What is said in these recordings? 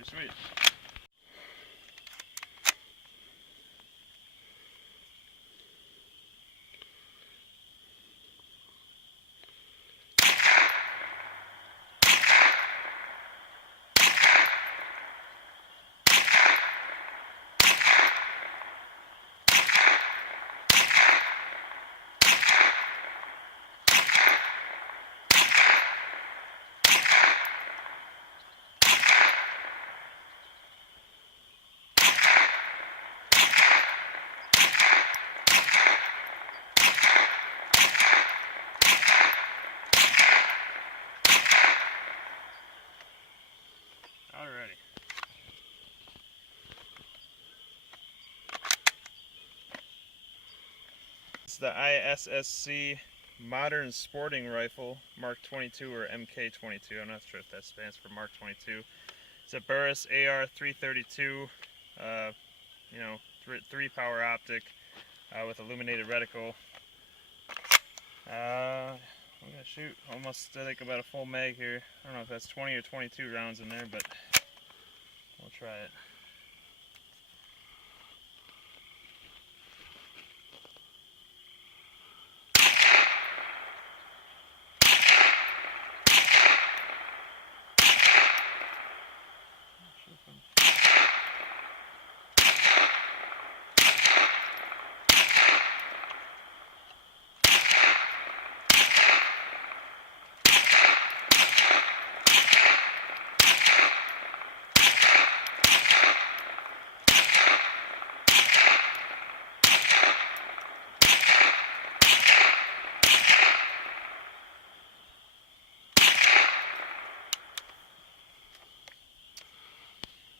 Pretty sweet. Alrighty. It's the ISSC Modern Sporting Rifle Mark 22 or MK22. I'm not sure if that stands for Mark 22. It's a Burris AR 332, you know, 3-power optic with illuminated reticle. I'm gonna shoot almost, I think, about a full mag here. I don't know if that's 20 or 22 rounds in there, but we'll try it.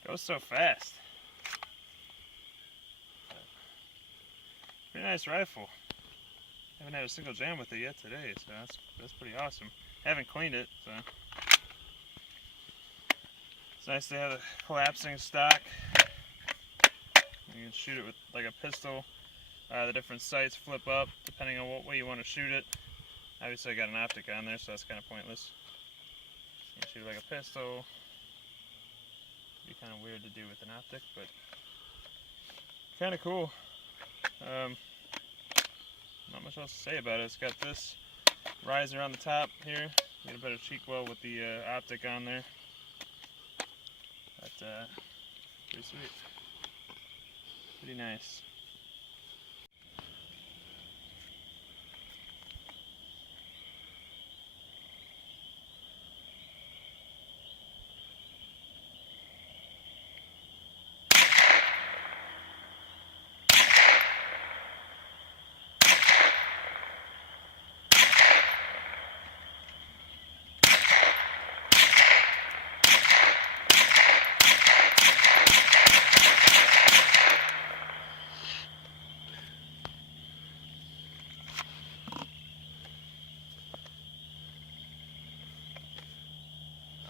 Goes so fast. Pretty nice rifle. Haven't had a single jam with it yet today, so that's pretty awesome. Haven't cleaned it, so it's nice to have a collapsing stock. You can shoot it with like a pistol. The different sights flip up depending on what way you want to shoot it. Obviously I got an optic on there, so that's kind of pointless. You can shoot like a pistol. Be kind of weird to do with an optic, but kind of cool. Not much else to say about it. It's got this riser on the top here. Get a better cheek well with the optic on there. But pretty sweet. Pretty nice.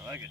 I like it.